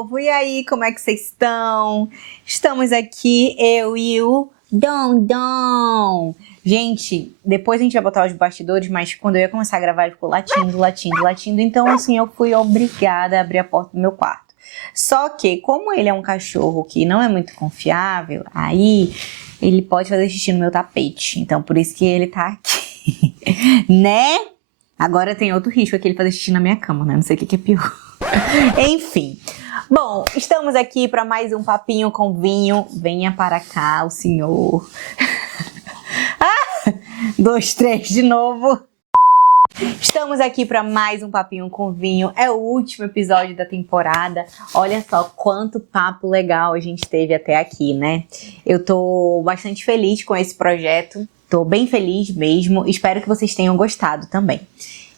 povo! E aí, como é que vocês estão? Estamos aqui, eu e o Dom. Gente, depois a gente vai botar os bastidores, mas quando eu ia começar a gravar, ele ficou latindo. Então, assim, eu fui obrigada a abrir a porta do meu quarto. Só que, como ele é um cachorro que não é muito confiável, aí ele pode fazer xixi no meu tapete. Então, por isso que ele tá aqui. Né? Agora tem outro risco, é que ele fazer xixi na minha cama, né? Não sei o que é pior. Enfim. Bom, estamos aqui para mais um papinho com vinho. Venha para cá, o senhor. 2, 3, de novo. Estamos aqui para mais um papinho com vinho. É o último episódio da temporada. Olha só quanto papo legal a gente teve até aqui, né? Eu tô bastante feliz com esse projeto. Tô bem feliz mesmo. Espero que vocês tenham gostado também.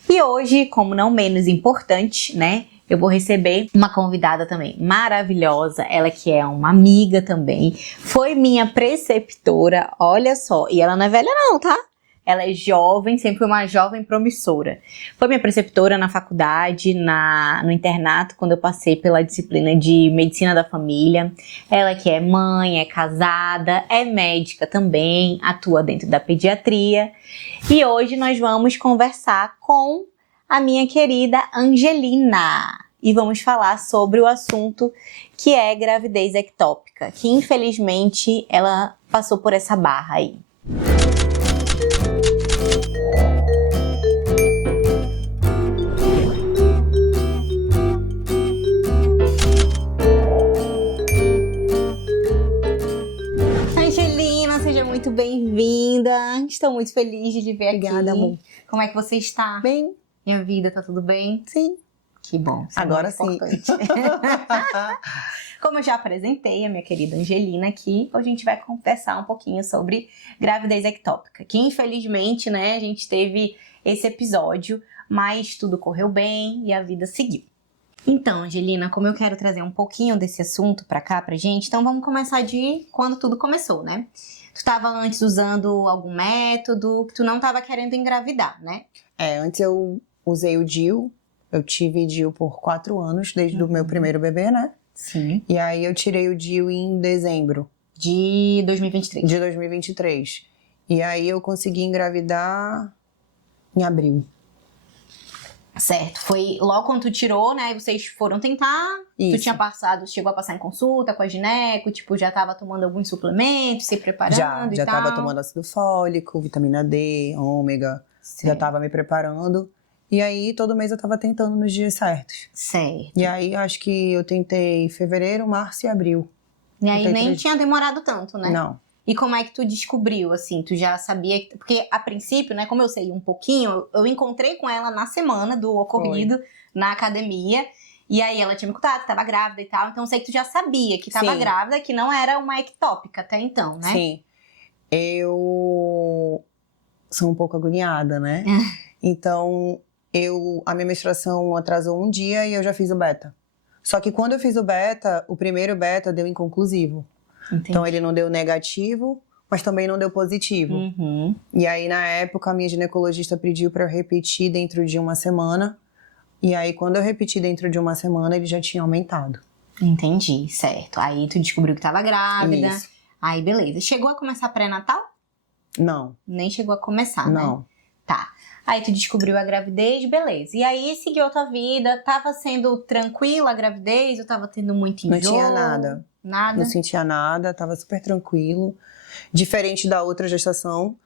E hoje, como não menos importante, né? Eu vou receber uma convidada também maravilhosa, ela que é uma amiga também, foi minha preceptora, olha só, e ela não é velha não, tá? Ela é jovem, sempre foi uma jovem promissora. Foi minha preceptora na faculdade, no internato, quando eu passei pela disciplina de Medicina da Família. Ela que é mãe, é casada, é médica também, atua dentro da pediatria. E hoje nós vamos conversar com a minha querida Angelina. E vamos falar sobre o assunto que é gravidez ectópica, que infelizmente ela passou por essa barra aí. Angelina, seja muito bem-vinda. Estou muito feliz de lhe ver aqui. Obrigada, amor. Como é que você está? Bem? Minha vida, tá tudo bem? Sim. Que bom. Agora sim. Como eu já apresentei a minha querida Angelina aqui, hoje a gente vai conversar um pouquinho sobre gravidez ectópica, que infelizmente, né, a gente teve esse episódio, mas tudo correu bem e a vida seguiu. Então, Angelina, como eu quero trazer um pouquinho desse assunto pra cá pra gente, então vamos começar de quando tudo começou, né? Tu estava antes usando algum método, que tu não estava querendo engravidar, né? Antes eu usei o DIU, eu tive DIU por 4 anos, desde o meu primeiro bebê, né? Sim. E aí eu tirei o DIU em dezembro. De 2023. De 2023. E aí eu consegui engravidar em abril. Certo, foi logo quando tu tirou, né, vocês foram tentar, Isso. Tu chegou a passar em consulta com a gineco, tipo, já tava tomando alguns suplementos, se preparando Já e tal? tava tomando ácido fólico, vitamina D, ômega, Certo. já tava me preparando. E aí todo mês eu tava tentando nos dias certos. Certo. E aí acho que eu tentei fevereiro, março e abril. E aí nem tinha demorado tanto, né? Não. E como é que tu descobriu, assim? Tu já sabia... Porque, a princípio, né, como eu sei um pouquinho, eu encontrei com ela na semana do ocorrido na academia. E aí ela tinha me contado que tava grávida e tal. Então, eu sei que tu já sabia que tava grávida, que não era uma ectópica até então, né? Sim. Eu sou um pouco agoniada, né? Então, a minha menstruação atrasou um dia e eu já fiz o beta. Só que quando eu fiz o beta, o primeiro beta deu inconclusivo. Entendi. Então, ele não deu negativo, mas também não deu positivo. Uhum. E aí, na época, a minha ginecologista pediu pra eu repetir dentro de uma semana. E aí, quando eu repeti dentro de uma semana, ele já tinha aumentado. Entendi, certo. Aí tu descobriu que tava grávida. Isso. Aí, beleza. Chegou a começar pré-natal? Não. Nem chegou a começar, né? Não. Tá. Aí tu descobriu a gravidez, beleza. E aí seguiu a tua vida, tava sendo tranquila a gravidez ou tava tendo muito enjoo? Não tinha nada. Nada? Não sentia nada, tava super tranquilo. Diferente da outra gestação,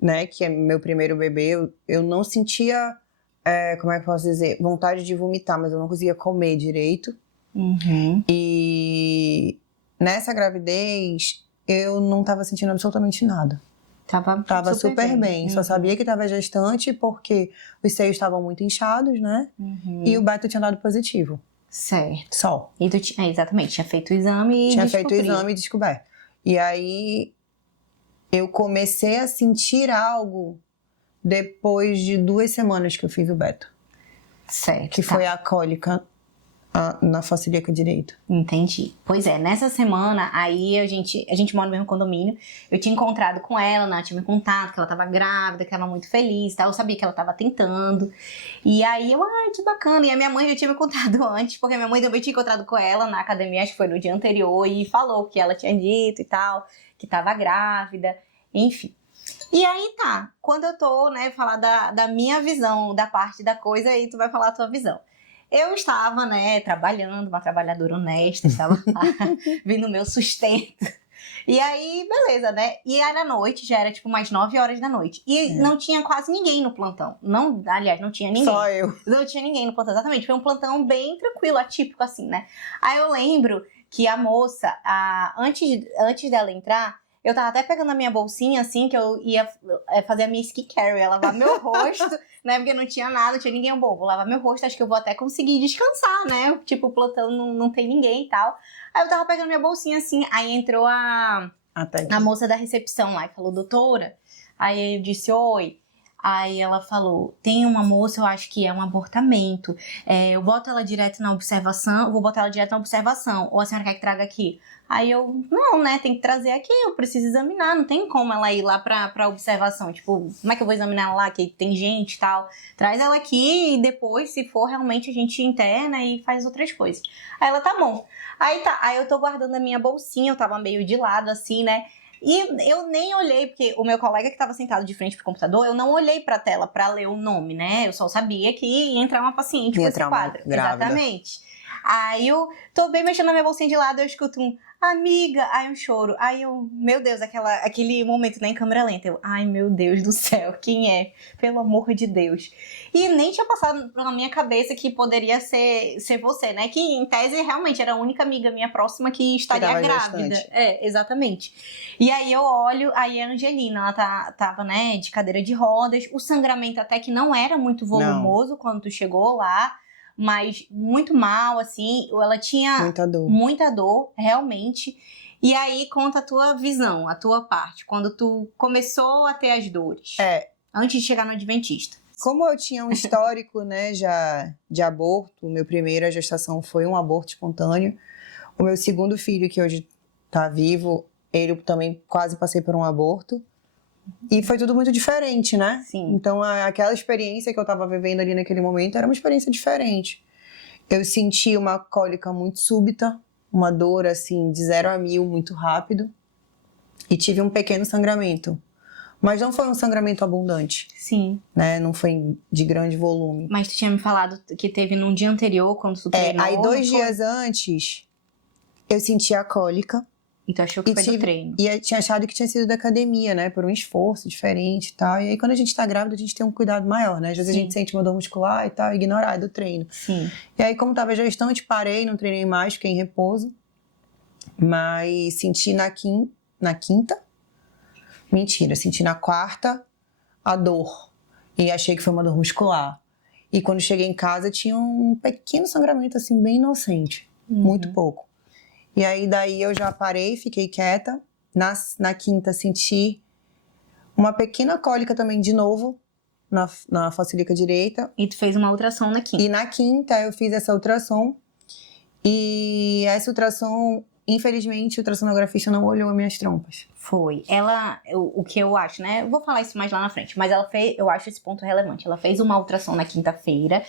né, que é meu primeiro bebê, eu não sentia, como é que eu posso dizer, vontade de vomitar, mas eu não conseguia comer direito. Uhum. E nessa gravidez, eu não tava sentindo absolutamente nada. Tava super bem. Uhum. Só sabia que tava gestante porque os seios estavam muito inchados, né? Uhum. E o beta tinha dado positivo. Certo. Só. E tu exatamente, tinha feito o exame e Tinha descobriu. feito o exame e descoberto. E aí, eu comecei a sentir algo depois de 2 semanas que eu fiz o beta. Certo. Que foi a cólica na face celíaca direita. Entendi. Pois é, nessa semana, aí a gente mora no mesmo condomínio, eu tinha encontrado com ela tinha me contado que ela tava grávida, que ela tava muito feliz, tá? Eu sabia que ela tava tentando. E aí eu, que bacana. E a minha mãe já tinha me contado antes, porque a minha mãe também tinha encontrado com ela na academia, acho que foi no dia anterior, e falou que ela tinha dito e tal, que tava grávida, enfim. E aí tá, quando eu tô, né, falar da minha visão, da parte da coisa, aí tu vai falar a tua visão. Eu estava, né, trabalhando, uma trabalhadora honesta, estava lá, vendo o meu sustento. E aí, beleza, né? E era noite, já era tipo umas 9 horas da noite. E não tinha quase ninguém no plantão. Não, aliás, não tinha ninguém. Só eu. Não tinha ninguém no plantão, exatamente. Foi um plantão bem tranquilo, atípico assim, né? Aí eu lembro que a moça, antes dela entrar, eu tava até pegando a minha bolsinha, assim, que eu ia fazer a minha skincare, eu ia lavar meu rosto, né? Porque não tinha nada, não tinha ninguém. Bom, vou lavar meu rosto, acho que eu vou até conseguir descansar, né? Tipo, o plantão não tem ninguém e tal. Aí eu tava pegando minha bolsinha, assim, aí entrou a moça da recepção lá e falou, doutora. Aí eu disse, oi. Aí ela falou, tem uma moça, eu acho que é um abortamento. Eu boto ela direto na observação, vou botar ela direto na observação. Ou a senhora quer que traga aqui? Aí eu, não, né, tem que trazer aqui, eu preciso examinar, não tem como ela ir lá pra observação. Tipo, como é que eu vou examinar ela lá, que tem gente e tal? Traz ela aqui e depois, se for, realmente a gente interna e faz outras coisas. Aí ela, tá bom. Aí eu tô guardando a minha bolsinha, eu tava meio de lado, assim, né? E eu nem olhei, porque o meu colega que tava sentado de frente pro computador, eu não olhei pra tela pra ler o nome, né? Eu só sabia que ia entrar uma paciente com esse quadro. Exatamente. Aí eu tô bem mexendo na minha bolsinha de lado, eu escuto um amiga, aí um choro, aí eu, meu Deus, aquele momento, né, em câmera lenta, eu, ai meu Deus do céu, quem é? Pelo amor de Deus. E nem tinha passado na minha cabeça que poderia ser você, né, que em tese realmente era a única amiga minha próxima que estaria grávida. Exatamente. E aí eu olho, aí a Angelina, ela tava, né, de cadeira de rodas, o sangramento até que não era muito volumoso quando tu chegou lá, mas muito mal, assim, ela tinha muita dor, realmente. E aí, conta a tua visão, a tua parte, quando tu começou a ter as dores, antes de chegar no adventista. Como eu tinha um histórico, né, já de aborto, meu primeira gestação foi um aborto espontâneo. O meu segundo filho, que hoje tá vivo, ele também quase passei por um aborto. E foi tudo muito diferente, né? Sim. Então, aquela experiência que eu tava vivendo ali naquele momento era uma experiência diferente. Eu senti uma cólica muito súbita, uma dor, assim, de 0 a 1000, muito rápido. E tive um pequeno sangramento. Mas não foi um sangramento abundante. Sim. Né? Não foi de grande volume. Mas tu tinha me falado que teve num dia anterior, quando tu treinou. Aí 2 dias antes, eu senti a cólica. E tu achou que foi do treino. E eu tinha achado que tinha sido da academia, né? Por um esforço diferente e tal. E aí, quando a gente tá grávida, a gente tem um cuidado maior, né? Às vezes a gente sente uma dor muscular e tal, ignorar do treino. Sim. E aí, como tava gestante, parei, não treinei mais, fiquei em repouso. Mas senti na quinta. Mentira, senti na quarta a dor. E achei que foi uma dor muscular. E quando cheguei em casa, tinha um pequeno sangramento, assim, bem inocente. Muito pouco. E aí, daí eu já parei, fiquei quieta. Na quinta, senti uma pequena cólica também, de novo, na face celíaca direita. E tu fez uma ultrassom na quinta. E na quinta, eu fiz essa ultrassom. E essa ultrassom, infelizmente, o ultrassonografista não olhou as minhas trompas. Foi. O que eu acho, né? Eu vou falar isso mais lá na frente. Mas eu acho esse ponto relevante. Ela fez uma ultrassom na quinta-feira.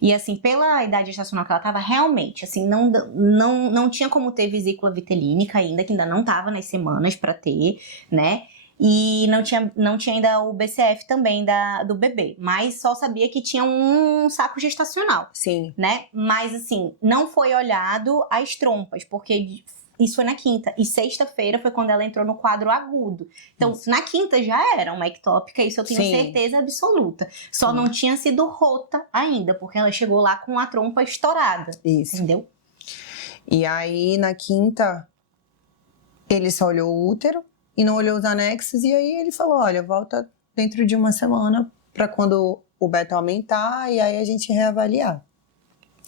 E assim, pela idade gestacional que ela tava, realmente, assim, não tinha como ter vesícula vitelínica ainda, que ainda não tava nas semanas pra ter, né? E não tinha ainda o BCF também do bebê, mas só sabia que tinha um saco gestacional. Sim. Né? Mas assim, não foi olhado as trompas, porque isso foi na quinta. E sexta-feira foi quando ela entrou no quadro agudo. Então, na quinta já era uma ectópica, isso eu tenho certeza absoluta. Só não tinha sido rota ainda, porque ela chegou lá com a trompa estourada. Isso. Entendeu? E aí, na quinta, ele só olhou o útero e não olhou os anexos. E aí ele falou, olha, volta dentro de uma semana para quando o beta aumentar e aí a gente reavaliar.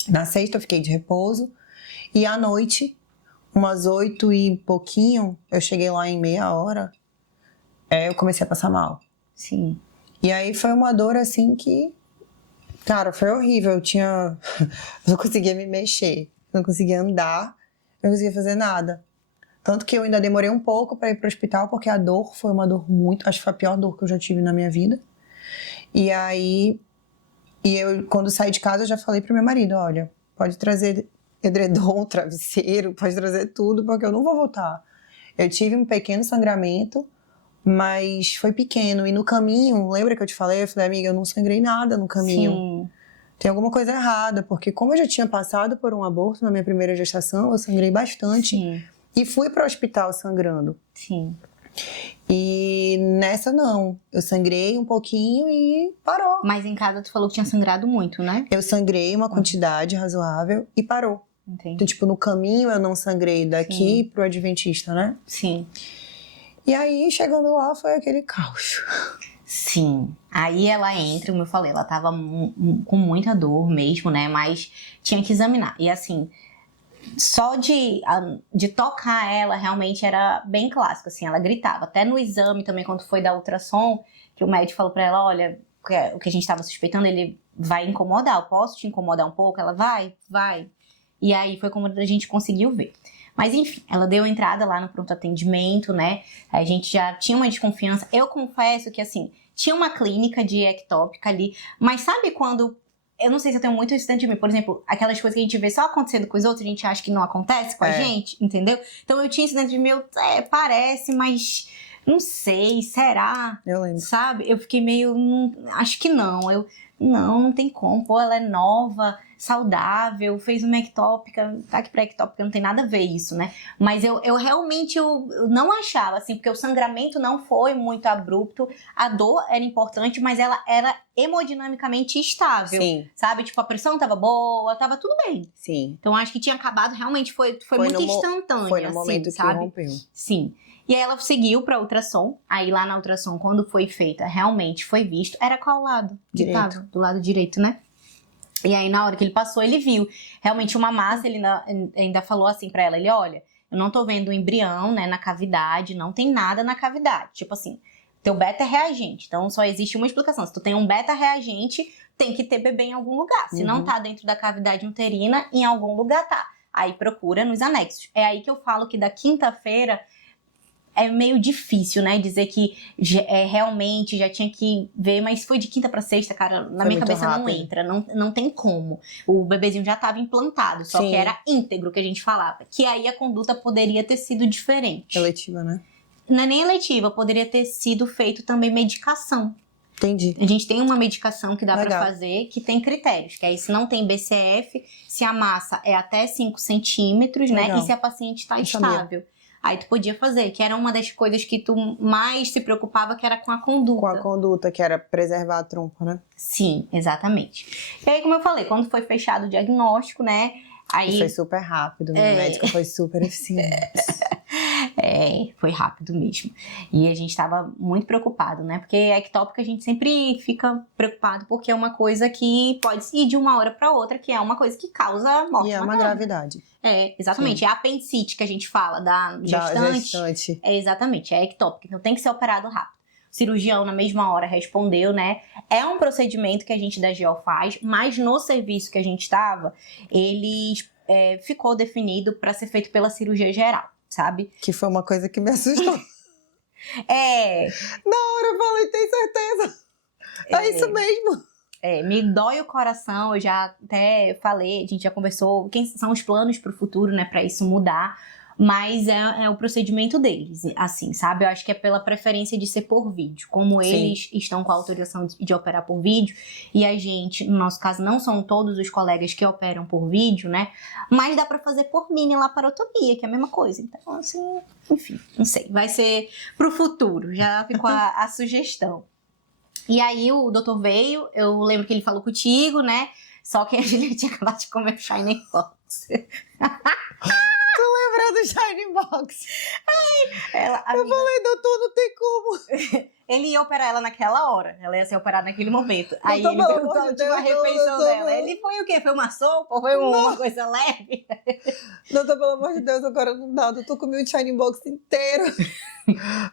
Na sexta eu fiquei de repouso. E à noite, umas 8 e pouquinho, eu cheguei lá em meia hora, eu comecei a passar mal. Sim. E aí foi uma dor assim que Cara, foi horrível. Eu não conseguia me mexer, não conseguia andar, não conseguia fazer nada. Tanto que eu ainda demorei um pouco pra ir pro hospital, porque a dor foi uma dor muito... Acho que foi a pior dor que eu já tive na minha vida. E aí... quando saí de casa, eu já falei pro meu marido, olha, pode trazer edredom, travesseiro, pode trazer tudo, porque eu não vou voltar. Eu tive um pequeno sangramento, mas foi pequeno. E no caminho, lembra que eu te falei? Eu falei, amiga, eu não sangrei nada no caminho. Sim. Tem alguma coisa errada, porque como eu já tinha passado por um aborto na minha primeira gestação, eu sangrei bastante. Sim. E fui pro hospital sangrando. Sim. E nessa não, eu sangrei um pouquinho e parou. Mas em casa tu falou que tinha sangrado muito, né? Eu sangrei uma quantidade razoável e parou. Entendi. Então, tipo, no caminho eu não sangrei daqui pro adventista, né? Sim. E aí, chegando lá, foi aquele caos. Sim. Aí ela entra, como eu falei, ela tava com muita dor mesmo, né? Mas tinha que examinar. E assim, só de tocar ela, realmente era bem clássico, assim. Ela gritava. Até no exame também, quando foi dar ultrassom, que o médico falou pra ela, olha, o que a gente tava suspeitando, ele vai incomodar. Eu posso te incomodar um pouco? Ela, vai. E aí foi como a gente conseguiu ver. Mas enfim, ela deu entrada lá no pronto atendimento, né? A gente já tinha uma desconfiança. Eu confesso que, assim, tinha uma clínica de ectópica ali. Mas sabe quando... Eu não sei se eu tenho muito isso dentro de mim. Por exemplo, aquelas coisas que a gente vê só acontecendo com os outros, a gente acha que não acontece com a gente, entendeu? Então eu tinha isso dentro de mim, parece, mas não sei, será? Eu lembro. Sabe? Eu fiquei meio... acho que não. Não tem como. Pô, ela é nova, saudável, fez uma ectópica. Tá que pra ectópica não tem nada a ver isso, né? Mas eu realmente eu não achava, assim, porque o sangramento não foi muito abrupto. A dor era importante, mas ela era hemodinamicamente estável. Sim. Sabe? Tipo, a pressão tava boa, tava tudo bem. Sim. Então, acho que tinha acabado, realmente foi muito instantâneo, Foi no assim, momento sabe? que rompeu. Sim. E aí ela seguiu pra ultrassom. Aí lá na ultrassom, quando foi feita, realmente foi visto. Era qual lado? Direito. Tava? Do lado direito, né? E aí na hora que ele passou, ele viu realmente uma massa. Ele ainda falou assim pra ela, ele, olha, eu não tô vendo o embrião, né, na cavidade, não tem nada na cavidade. Tipo assim, teu beta é reagente. Então só existe uma explicação. Se tu tem um beta reagente, tem que ter bebê em algum lugar. Se não tá dentro da cavidade uterina, em algum lugar tá. Aí procura nos anexos. É aí que eu falo que da quinta-feira é meio difícil, né? Dizer que realmente já tinha que ver, mas foi de quinta pra sexta, cara. Na minha cabeça rápido. não entra, não tem como. O bebezinho já estava implantado, só Sim. que era íntegro que a gente falava. Que aí a conduta poderia ter sido diferente. Eletiva, né? Não é nem eletiva, poderia ter sido feito também medicação. Entendi. A gente tem uma medicação que dá pra Legal. fazer, que tem critérios, que aí se não tem BCF, se a massa é até 5 centímetros, né? Legal. E se a paciente tá Não sabia. estável. Aí tu podia fazer, que era uma das coisas que tu mais se preocupava, que era com a conduta. Com a conduta, que era preservar a trompa, né? Sim, exatamente. E aí, como eu falei, quando foi fechado o diagnóstico, né? Aí E foi super rápido, minha médica foi super eficiente. foi rápido mesmo. E a gente tava muito preocupado, né? Porque a ectópica a gente sempre fica preocupado, porque é uma coisa que pode ir de uma hora pra outra, que é uma coisa que causa morte E é uma materna. gravidade. É, exatamente. Sim. É a apendicite que a gente fala da gestante. Da gestante. É, exatamente, é ectópica. Então tem que ser operado rápido. O cirurgião, na mesma hora, respondeu, né? É um procedimento que a gente da GEO faz, mas no serviço que a gente estava, ele ficou definido para ser feito pela cirurgia geral, sabe? Que foi uma coisa que me assustou. É, Na hora eu falei, tem certeza? É isso mesmo. me dói o coração, eu já até falei, a gente já conversou, quem são os planos para o futuro, né, para isso mudar, mas é o procedimento deles, assim, sabe? Eu acho que é pela preferência de ser por vídeo, como Sim. eles estão com a autorização de operar por vídeo, e a gente, no nosso caso, não são todos os colegas que operam por vídeo, né, mas dá para fazer por mini laparotomia, que é a mesma coisa, então, assim, enfim, não sei, vai ser pro futuro, já ficou a sugestão. E aí o doutor veio, eu lembro que ele falou contigo, né? Só que a Julia tinha acabado de comer Shine Box. Lembra do Shine Box? Eu falei, doutor, não tem como. ele ia operar ela naquela hora. Ela ia ser operada naquele momento. Aí Doutor, ele pelo perguntou amor a de última Deus, refeição doutor, dela. não. Ele foi o quê? Foi uma sopa? Ou foi uma coisa leve? Doutor, pelo amor de Deus, agora não dá. Doutor, comi o Shining Box inteiro.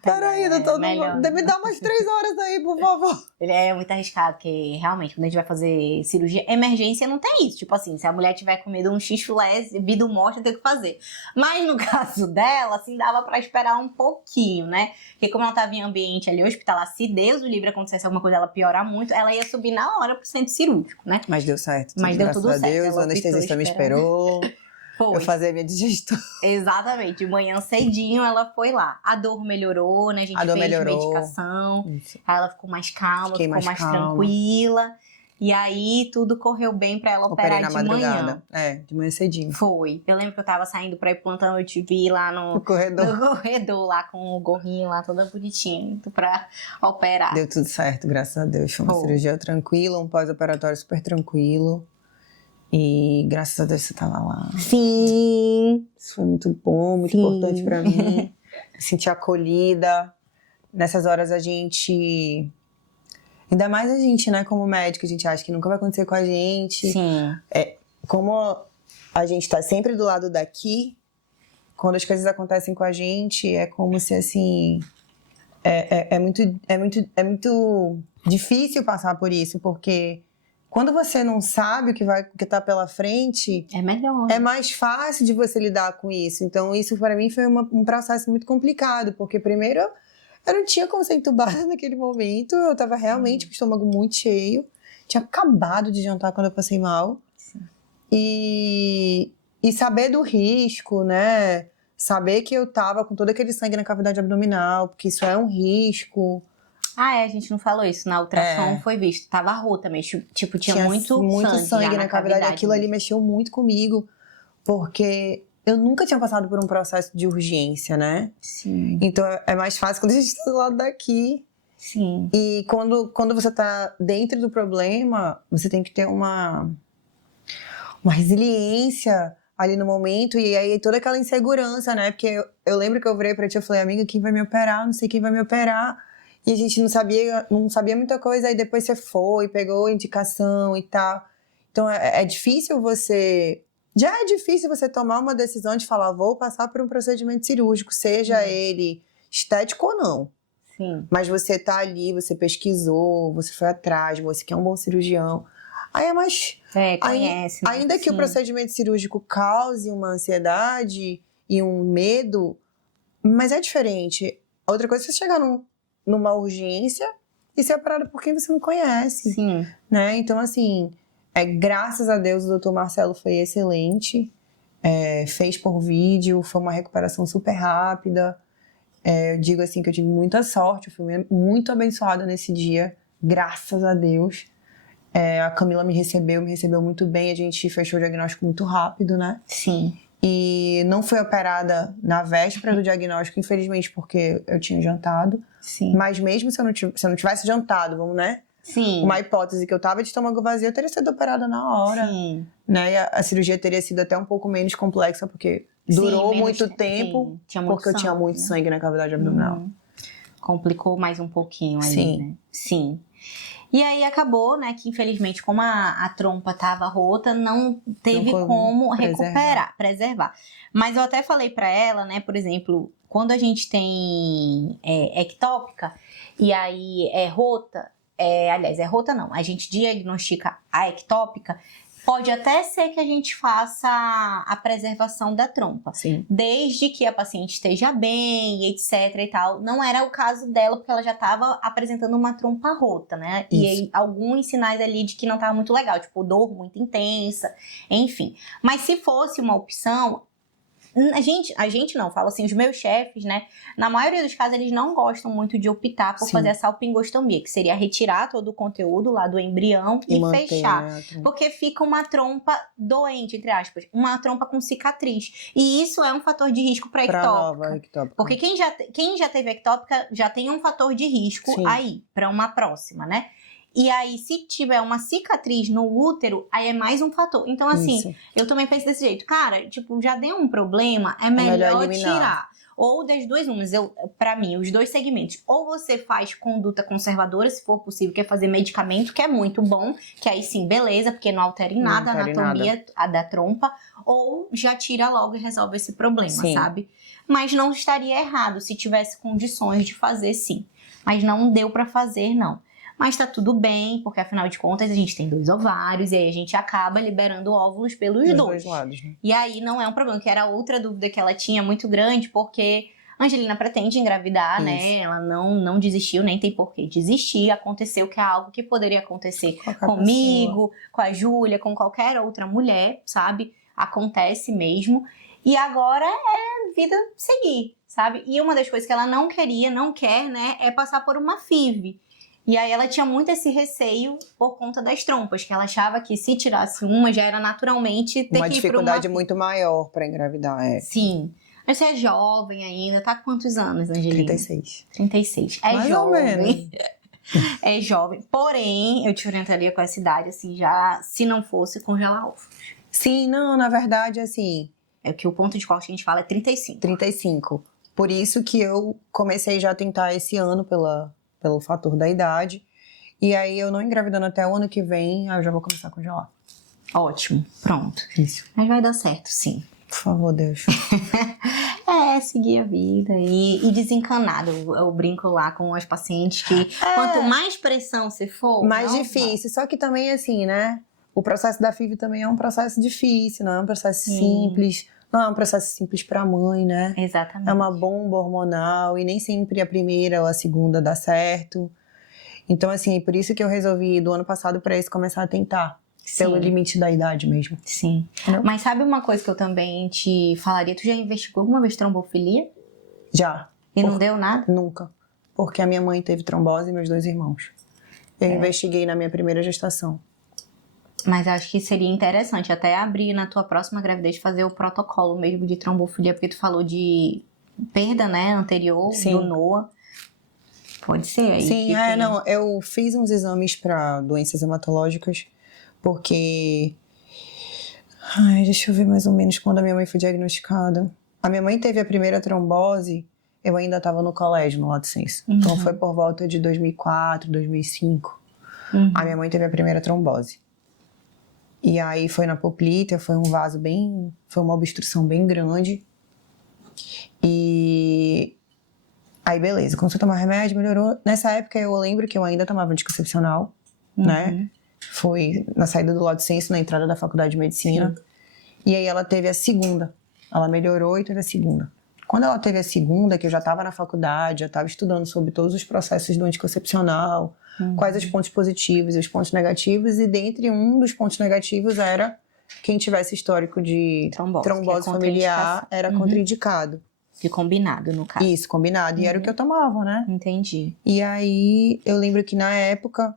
Peraí, doutor, melhor. me dá umas 3 horas aí, por favor. Ele é muito arriscado, porque realmente, quando a gente vai fazer cirurgia, emergência não tem isso. Tipo assim, se a mulher tiver comido um x-filé, vida morte, tem que fazer. Mas no caso dela, assim, dava pra esperar um pouquinho, né? Porque como ela tava em ambiente ali hospitalar, se Deus o livre acontecesse alguma coisa, ela piorar muito, ela ia subir na hora pro centro cirúrgico, né? Mas deu certo. Mas deu tudo certo. Graças a Deus, o Ela anestesista optou me esperando. esperou. Foi. Eu fazia minha digestão. Exatamente. De manhã cedinho ela foi lá. A dor melhorou, né? A gente A dor fez melhorou. medicação. Isso. Aí ela ficou mais calma, Fiquei ficou mais mais calma. tranquila. E aí tudo correu bem pra ela Operei operar na de madrugada. manhã. É, de manhã cedinho. Foi. Eu lembro que eu tava saindo pra ir pro plantão, eu te vi lá No no corredor. corredor, lá com o gorrinho lá, toda bonitinha, pra operar. Deu tudo certo, graças a Deus. Foi uma Foi. cirurgia tranquila, um pós-operatório super tranquilo. E graças a Deus você tava lá. Sim. Isso foi muito bom, muito Sim. importante pra mim. Me sentir acolhida. Nessas horas a gente... Ainda mais a gente, né, como médico, a gente acha que nunca vai acontecer com a gente. Sim. Como a gente tá sempre do lado daqui, quando as coisas acontecem com a gente, é como se, assim... É muito difícil passar por isso, porque quando você não sabe o que tá pela frente, É melhor. é mais fácil de você lidar com isso. Então, isso para mim foi um processo muito complicado, porque primeiro eu não tinha como ser entubada naquele momento, eu tava realmente com o estômago muito cheio, tinha acabado de jantar quando eu passei mal. Sim. E saber do risco, né? Saber que eu tava com todo aquele sangue na cavidade abdominal, porque isso é um risco. A gente não falou isso. Na ultrassom foi visto. Tava rota mesmo. Tipo, tinha muito sangue já na cavidade. Aquilo ali mexeu muito comigo, porque eu nunca tinha passado por um processo de urgência, né? Sim. Então é mais fácil quando a gente tá do lado daqui. Sim. E quando você tá dentro do problema, você tem que ter uma resiliência ali no momento, e aí toda aquela insegurança, né? Porque eu lembro que eu virei pra ti, eu falei, amiga, quem vai me operar? Não sei quem vai me operar. E a gente não sabia muita coisa, aí depois você foi, pegou indicação e tal. Então é difícil você... Já é difícil você tomar uma decisão de falar, vou passar por um procedimento cirúrgico, seja ele estético ou não. Sim. Mas você tá ali, você pesquisou, você foi atrás, você quer um bom cirurgião. Aí é mais... Conhece. Né? Ainda que Sim. o procedimento cirúrgico cause uma ansiedade e um medo, mas é diferente. Outra coisa é você chegar numa urgência e ser operado por quem você não conhece. Sim. Né? Então, assim, graças a Deus o doutor Marcelo foi excelente. Fez por vídeo, foi uma recuperação super rápida. Eu digo assim que eu tive muita sorte, eu fui muito abençoada nesse dia, graças a Deus. A Camila me recebeu muito bem, a gente fechou o diagnóstico muito rápido, né? Sim. E não fui operada na véspera do diagnóstico, infelizmente, porque eu tinha jantado. Sim. Mas mesmo se eu não tivesse jantado, vamos, né? Sim. Uma hipótese que eu tava de estômago vazio, eu teria sido operada na hora. Sim. Né? E a cirurgia teria sido até um pouco menos complexa, porque durou menos muito tempo, tinha muito porque eu tinha muito sangue na cavidade abdominal. Complicou mais um pouquinho ali, Sim. né? Sim. E aí acabou, né, que infelizmente, como a trompa tava rota, não teve como preservar. Mas eu até falei pra ela, né, por exemplo, quando a gente tem ectópica, e aí é rota, aliás, é rota não, a gente diagnostica a ectópica, pode até ser que a gente faça a preservação da trompa. Sim. Desde que a paciente esteja bem, etc e tal. Não era o caso dela, porque ela já estava apresentando uma trompa rota, né? Isso. E aí, alguns sinais ali de que não estava muito legal, tipo dor muito intensa, enfim. Mas se fosse uma opção... A gente não, falo assim, os meus chefes, né? Na maioria dos casos, eles não gostam muito de optar por Sim. fazer a salpingostomia, que seria retirar todo o conteúdo lá do embrião e manter, fechar. né, Porque fica uma trompa doente, entre aspas. Uma trompa com cicatriz. E isso é um fator de risco para nova ectópica. ectópica. Porque quem já teve ectópica já tem um fator de risco Sim. aí, para uma próxima, né? E aí, se tiver uma cicatriz no útero, aí é mais um fator. Então, assim, Isso. eu também penso desse jeito. Cara, tipo, já deu um problema, é melhor eliminar. tirar. Ou das duas umas, pra mim, os dois segmentos. Ou você faz conduta conservadora, se for possível, que é fazer medicamento, que é muito bom, que aí sim, beleza, porque não altera em nada a anatomia da trompa. Ou já tira logo e resolve esse problema, Sim. sabe? Mas não estaria errado se tivesse condições de fazer, sim. Mas não deu pra fazer, não. Mas tá tudo bem, porque afinal de contas a gente tem 2 ovários e aí a gente acaba liberando óvulos pelos Dos dois. dois lados, né? E aí não é um problema, que era outra dúvida que ela tinha muito grande, porque a Angelina pretende engravidar, né? Ela não desistiu, nem tem por que desistir. Aconteceu que é algo que poderia acontecer comigo, com a Júlia, com qualquer outra mulher, sabe? Acontece mesmo. E agora é vida seguir, sabe? E uma das coisas que ela não quer, né, é passar por uma FIV. E aí ela tinha muito esse receio por conta das trompas, que ela achava que se tirasse uma já era naturalmente ter uma que ir pra dificuldade muito maior pra engravidar, Sim. Mas você é jovem ainda, tá com quantos anos, Angelina? 36. 36. É Mais jovem. ou menos. É jovem. Porém, eu te orientaria com essa idade, assim, já, se não fosse, congelar ovos. Sim, não, na verdade, assim... É que o ponto de corte que a gente fala é 35. 35. Por isso que eu comecei já a tentar esse ano pelo fator da idade. E aí, eu não engravidando até o ano que vem, aí eu já vou começar a congelar. Ótimo. Pronto. Isso. Mas vai dar certo, sim. Por favor, Deus. Seguir a vida e desencanado. Eu brinco lá com as pacientes que quanto mais pressão você for... Mais difícil. Só que também, assim, né? O processo da FIV também é um processo difícil, não é um processo simples. Não é um processo simples pra mãe, né? Exatamente. É uma bomba hormonal e nem sempre a primeira ou a segunda dá certo. Então, assim, por isso que eu resolvi do ano passado pra esse começar a tentar. Sim. Pelo limite da idade mesmo. Sim. Entendeu? Mas sabe uma coisa que eu também te falaria? Tu já investigou alguma vez trombofilia? Já. E não deu nada? Nunca. Porque a minha mãe teve trombose e meus 2 irmãos. Eu investiguei na minha primeira gestação. Mas acho que seria interessante até abrir na tua próxima gravidez, fazer o protocolo mesmo de trombofilia, porque tu falou de perda, né, anterior, do NOA. Pode ser aí. Sim, não, eu fiz uns exames para doenças hematológicas, porque... Ai, deixa eu ver mais ou menos quando a minha mãe foi diagnosticada. A minha mãe teve a primeira trombose, eu ainda estava no colégio, no Lato Senso. Então foi por volta de 2004, 2005. A minha mãe teve a primeira trombose. E aí foi na poplita, foi um vaso bem... Foi uma obstrução bem grande. E... Aí beleza, começou a tomar remédio, melhorou. Nessa época eu lembro que eu ainda tomava anticoncepcional, né? Foi na saída do Lato Senso, na entrada da faculdade de medicina. Sim. E aí ela teve a segunda. Ela melhorou e teve a segunda. Quando ela teve a segunda, que eu já estava na faculdade, já estava estudando sobre todos os processos do anticoncepcional, quais os pontos positivos e os pontos negativos, e dentre um dos pontos negativos era quem tivesse histórico de trombose familiar era contraindicado. E combinado, no caso. Isso, combinado. E era o que eu tomava, né? Entendi. E aí, eu lembro que na época,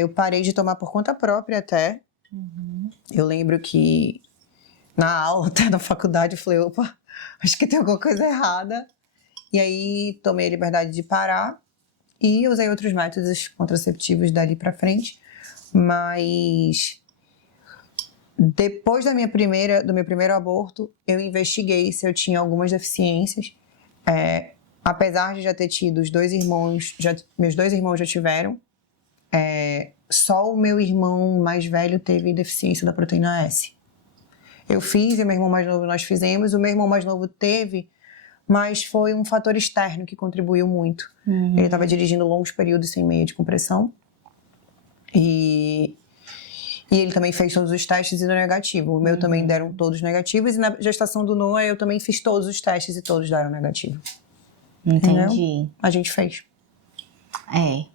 eu parei de tomar por conta própria até. Eu lembro que na aula, até na faculdade, eu falei, opa, acho que tem alguma coisa errada. E aí, tomei a liberdade de parar e usei outros métodos contraceptivos dali pra frente. Mas... Depois do meu primeiro aborto, eu investiguei se eu tinha algumas deficiências. Apesar de já ter tido os 2 irmãos, meus 2 irmãos já tiveram, só o meu irmão mais velho teve deficiência da proteína S. Eu fiz e meu irmão mais novo nós fizemos. O meu irmão mais novo teve, mas foi um fator externo que contribuiu muito. Ele estava dirigindo longos períodos sem meia de compressão. E ele também fez todos os testes e deu negativo. O meu também deram todos negativos. E na gestação do Noah, eu também fiz todos os testes e todos deram negativo. Entendi. Entendeu? A gente fez.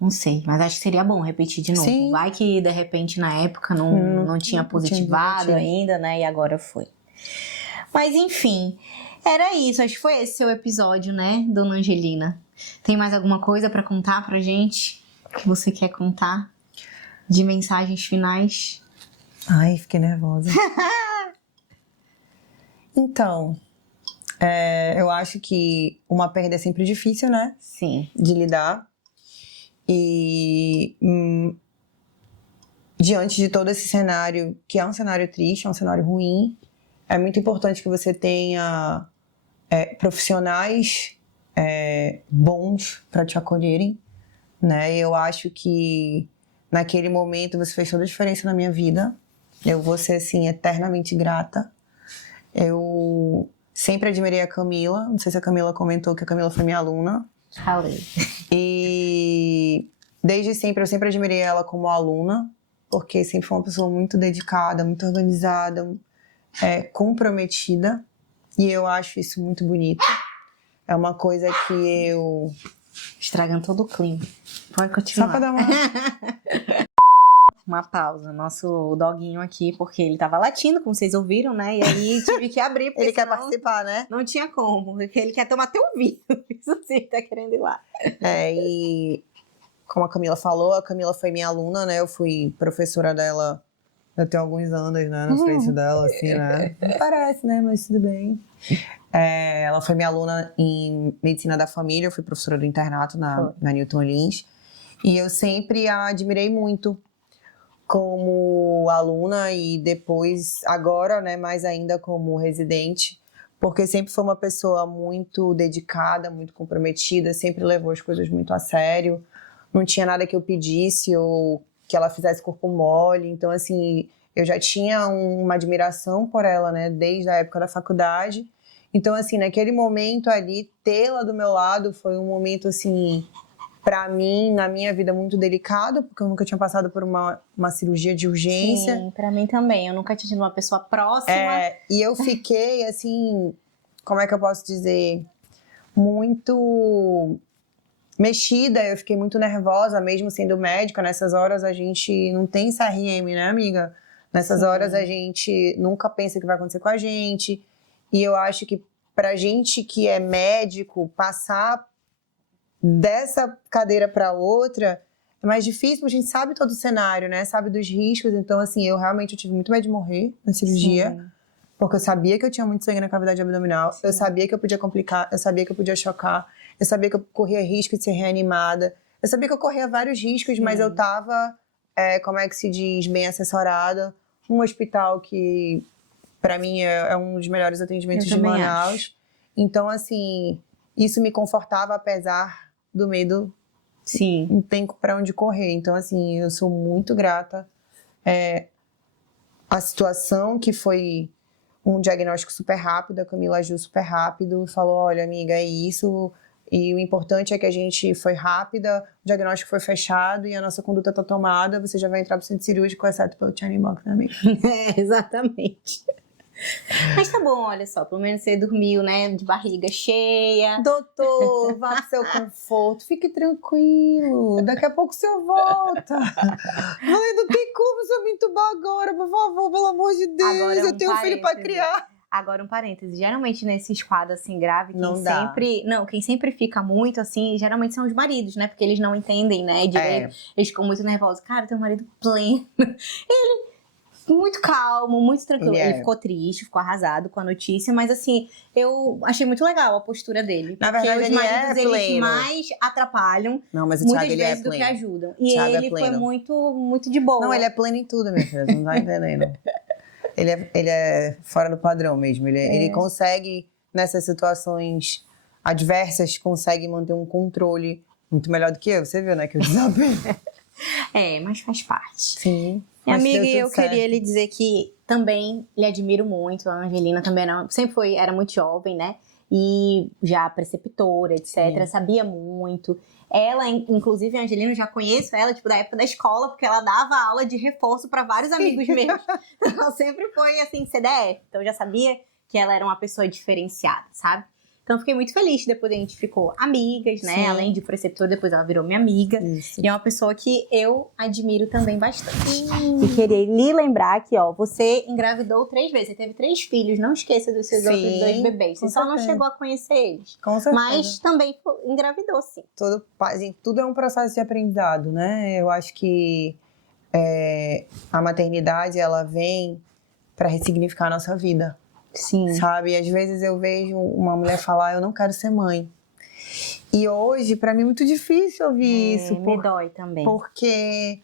Não sei. Mas acho que seria bom repetir de novo. Sim. Vai que, de repente, na época não tinha positivado ainda, né? E agora foi. Mas, enfim. Era isso. Acho que foi esse seu episódio, né, dona Angelina? Tem mais alguma coisa pra contar pra gente? Que você quer contar? De mensagens finais? Ai, fiquei nervosa. Então, eu acho que uma perda é sempre difícil, né? Sim. De lidar. E diante de todo esse cenário, que é um cenário triste, é um cenário ruim, é muito importante que você tenha profissionais bons para te acolherem, né? Eu acho que naquele momento você fez toda a diferença na minha vida. Eu vou ser, assim, eternamente grata. Eu sempre admirei a Camila. Não sei se a Camila comentou que a Camila foi minha aluna. Falei. E desde sempre, eu sempre admirei ela como aluna, porque sempre foi uma pessoa muito dedicada, muito organizada, comprometida. E eu acho isso muito bonito. É uma coisa que eu... Estragando todo o clima. Pode continuar. Só pra dar uma pausa. Nosso doguinho aqui, porque ele tava latindo, como vocês ouviram, né? E aí tive que abrir, porque Ele quer senão participar, né? não tinha como. Porque ele quer tomar teu vinho. Isso sim, tá querendo ir lá. E como a Camila falou, a Camila foi minha aluna, né? Eu fui professora dela até alguns anos, né? Na frente dela, assim, né? Não parece, né? Mas tudo bem. Ela foi minha aluna em Medicina da Família, eu fui professora do internato na Newton Lins. E eu sempre a admirei muito como aluna e depois, agora, né, mais ainda como residente, porque sempre foi uma pessoa muito dedicada, muito comprometida, sempre levou as coisas muito a sério, não tinha nada que eu pedisse ou que ela fizesse corpo mole, então, assim, eu já tinha uma admiração por ela, né, desde a época da faculdade. Então, assim, naquele momento ali, tê-la do meu lado foi um momento, assim, pra mim, na minha vida, muito delicado, porque eu nunca tinha passado por uma cirurgia de urgência. Sim, pra mim também. Eu nunca tinha tido uma pessoa próxima. E eu fiquei, assim, como é que eu posso dizer? Muito mexida, eu fiquei muito nervosa, mesmo sendo médica. Nessas horas a gente não tem CRM, né, amiga? Nessas horas a gente nunca pensa o que vai acontecer com a gente. E eu acho que pra gente que é médico, passar dessa cadeira para outra é mais difícil, porque a gente sabe todo o cenário, né? Sabe dos riscos. Então, assim, eu tive muito medo de morrer na cirurgia. Sim. Porque eu sabia que eu tinha muito sangue na cavidade abdominal. Sim. Eu sabia que eu podia complicar. Eu sabia que eu podia chocar. Eu sabia que eu corria risco de ser reanimada. Eu sabia que eu corria vários riscos, mas eu tava, como é que se diz, bem assessorada. Um hospital que, pra mim, é um dos melhores atendimentos de Manaus. Acho. Então, assim, isso me confortava, apesar do medo. Sim. Não tem pra onde correr. Então, assim, eu sou muito grata. A situação que foi um diagnóstico super rápido, a Camila agiu super rápido e falou, olha, amiga, é isso. E o importante é que a gente foi rápida, o diagnóstico foi fechado e a nossa conduta tá tomada, você já vai entrar pro centro cirúrgico, exceto pelo China Box, né, amiga? Exatamente. Mas tá bom, olha só, pelo menos você dormiu, né, de barriga cheia. Doutor, vá pro seu conforto, fique tranquilo, daqui a pouco o senhor volta. Mãe, não tem como o senhor me entubar agora, por favor, pelo amor de Deus, agora, eu tenho um filho pra criar. Agora, um parêntese, geralmente nesses quadros assim graves, quem sempre fica muito assim, geralmente são os maridos, né, porque eles não entendem, né, direito, eles ficam muito nervosos. Cara, teu marido pleno, ele... muito calmo, muito tranquilo. Ele ficou triste, ficou arrasado com a notícia, mas assim, eu achei muito legal a postura dele. Na verdade, os maridos, eles mais atrapalham, não, mas o muitas Thiago, vezes, do que ajudam. E Thiago ele foi muito, muito de boa. Não, ele é pleno em tudo, minha filha, não tá entendendo. Ele é fora do padrão mesmo. Ele consegue, nessas situações adversas, consegue manter um controle muito melhor do que eu. Você viu, né, que eu desabei. Mas faz parte. Sim. Minha amiga, eu queria lhe dizer que também lhe admiro muito. A Angelina também era muito jovem, né? E já preceptora, etc. Sim. Sabia muito. Ela, inclusive, a Angelina, eu já conheço ela, tipo, da época da escola, porque ela dava aula de reforço para vários amigos meus. Ela sempre foi, assim, CDF. Então, eu já sabia que ela era uma pessoa diferenciada, sabe? Então, fiquei muito feliz. Depois a gente ficou amigas, né? Sim. Além de preceptora, depois ela virou minha amiga. Isso. E é uma pessoa que eu admiro também bastante. E queria lhe lembrar que, ó, você engravidou 3 vezes. Você teve 3 filhos. Não esqueça dos seus outros 2 bebês. Você só não chegou a conhecer eles. Com certeza. Mas também engravidou, sim. Tudo é um processo de aprendizado, né? Eu acho que a maternidade, ela vem para ressignificar a nossa vida. Sim. Sabe? Às vezes eu vejo uma mulher falar, eu não quero ser mãe. E hoje, pra mim, é muito difícil ouvir isso. Me dói também. Porque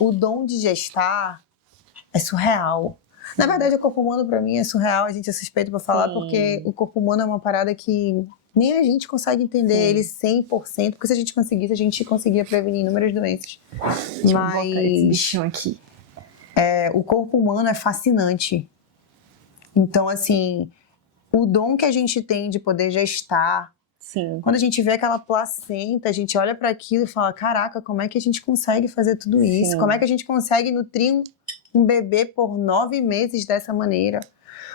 o dom de gestar é surreal. Na verdade, o corpo humano, pra mim, é surreal. A gente é suspeito pra falar, Sim. porque o corpo humano é uma parada que nem a gente consegue entender ele 100%. Porque se a gente conseguisse, a gente conseguia prevenir inúmeras doenças. Deixa eu botar esse bichinho aqui. O corpo humano é fascinante. Então, assim, o dom que a gente tem de poder gestar, Sim. quando a gente vê aquela placenta, a gente olha para aquilo e fala, caraca, como é que a gente consegue fazer tudo isso? Sim. Como é que a gente consegue nutrir um bebê por 9 meses dessa maneira?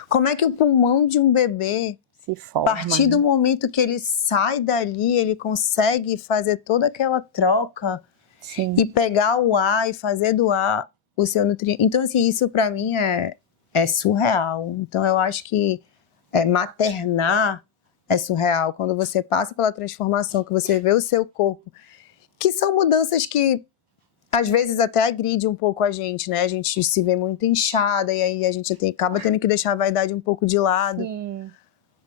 Como é que o pulmão de um bebê, Se forma. a partir do momento que ele sai dali, ele consegue fazer toda aquela troca Sim. e pegar o ar e fazer do ar o seu nutriente. Então, assim, isso para mim é surreal. Então, eu acho que maternar é surreal. Quando você passa pela transformação, que você vê o seu corpo, que são mudanças que às vezes até agride um pouco a gente, né? A gente se vê muito inchada e aí a gente acaba tendo que deixar a vaidade um pouco de lado. Sim.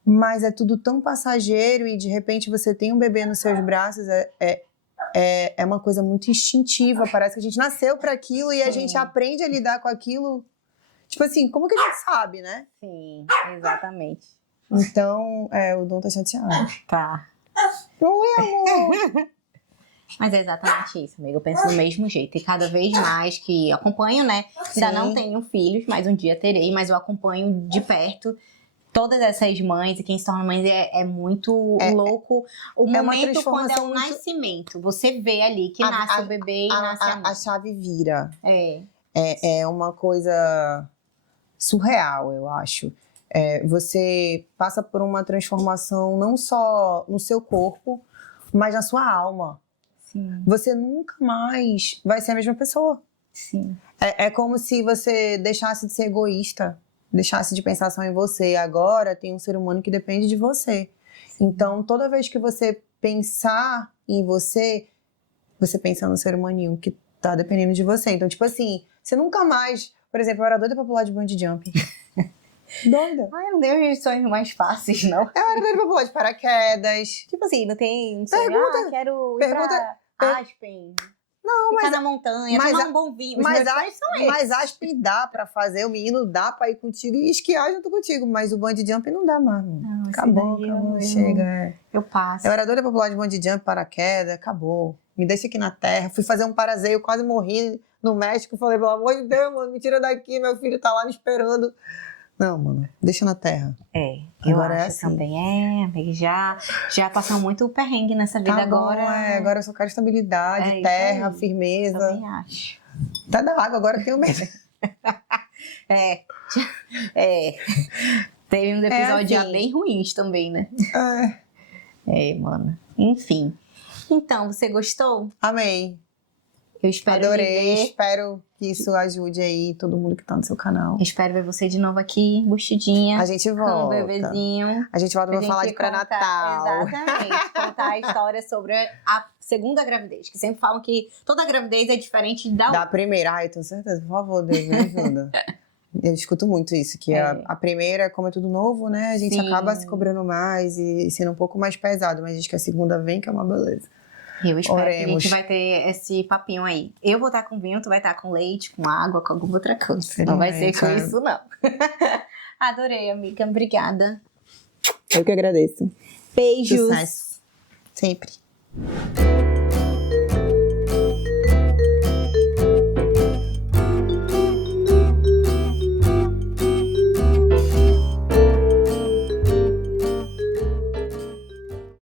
Mas é tudo tão passageiro e de repente você tem um bebê nos seus braços, é uma coisa muito instintiva. Parece que a gente nasceu para aquilo e a gente aprende a lidar com aquilo. Tipo assim, como que a gente sabe, né? Sim, exatamente. Então, o Dom tá chateado. Tá. Oi, amor! Mas é exatamente isso, amiga. Eu penso do mesmo jeito. E cada vez mais que acompanho, né? Ainda Sim. não tenho filhos, mas um dia terei. Mas eu acompanho de perto todas essas mães. E quem se torna mãe é muito louco. O uma momento quando é transformação o muito- nascimento. Você vê ali que nasce o bebê e nasce a mãe. A chave vira. É. É uma coisa surreal, eu acho. Você passa por uma transformação não só no seu corpo, mas na sua alma. Sim, Você nunca mais vai ser a mesma pessoa. sim. É como se você deixasse de ser egoísta, deixasse de pensar só em você. Agora tem um ser humano que depende de você. Então, toda vez que você pensar em você, você pensa no ser humaninho que tá dependendo de você. Então, tipo assim, você nunca mais... Por exemplo, eu era doida pra pular de bungee jump. Doida. Ai, não deu sonhos mais fáceis, não. Eu era doida pra pular de paraquedas. Tipo assim, não tem sonho, Pergunta- quero ir pra Aspen. Não, Ficar na montanha, mas tomar um bom vinho. Os mas meus sonhos são esses. Mas Aspen dá pra fazer, o menino dá pra ir contigo e esquiar junto contigo, mas o bungee jump não dá mais, mano. Não, esse Acabou, daí acabou, eu- chega. Eu passo. Eu era doida pra pular de bungee jump, paraquedas, acabou. Me deixa aqui na terra. Fui fazer um paraseio, quase morri no México. Falei, pelo amor de Deus, mano, me tira daqui, meu filho tá lá me esperando. Não, mano, deixa na terra. Eu Agora acho é assim. também. Amiga, já passou muito perrengue nessa vida Tá bom, agora. agora eu só quero estabilidade, É isso terra, aí. firmeza. Também acho. Tá da água, agora eu tenho medo. É. Teve uns episódios já assim. bem ruins também, né? É, Mano. Enfim. Então, você gostou? amei. Eu espero Adorei, ver. espero que isso ajude aí todo mundo que tá no seu canal. Espero ver você de novo aqui, buchidinha. A gente Com o volta. bebezinho. A gente volta Pra pra falar de gente contar- pré-natal. Exatamente. Contar a história sobre a segunda gravidez. Que sempre falam que toda gravidez é diferente da Da outra. primeira. Ai, eu tenho certeza. Por favor, Deus, me ajuda. Eu escuto muito isso, que a primeira, como é tudo novo, né? A gente Sim. acaba se cobrando mais e sendo um pouco mais pesado. Mas diz que a segunda vem, que é uma beleza. Eu espero que a Oremos. gente vai ter esse papinho aí. Eu vou estar com vinho, tu vai estar com leite, com água, com alguma outra coisa. Não vai ser com Felizmente, isso, não. Adorei, amiga. Obrigada. Eu que agradeço. Beijos. Sucesso. Sempre.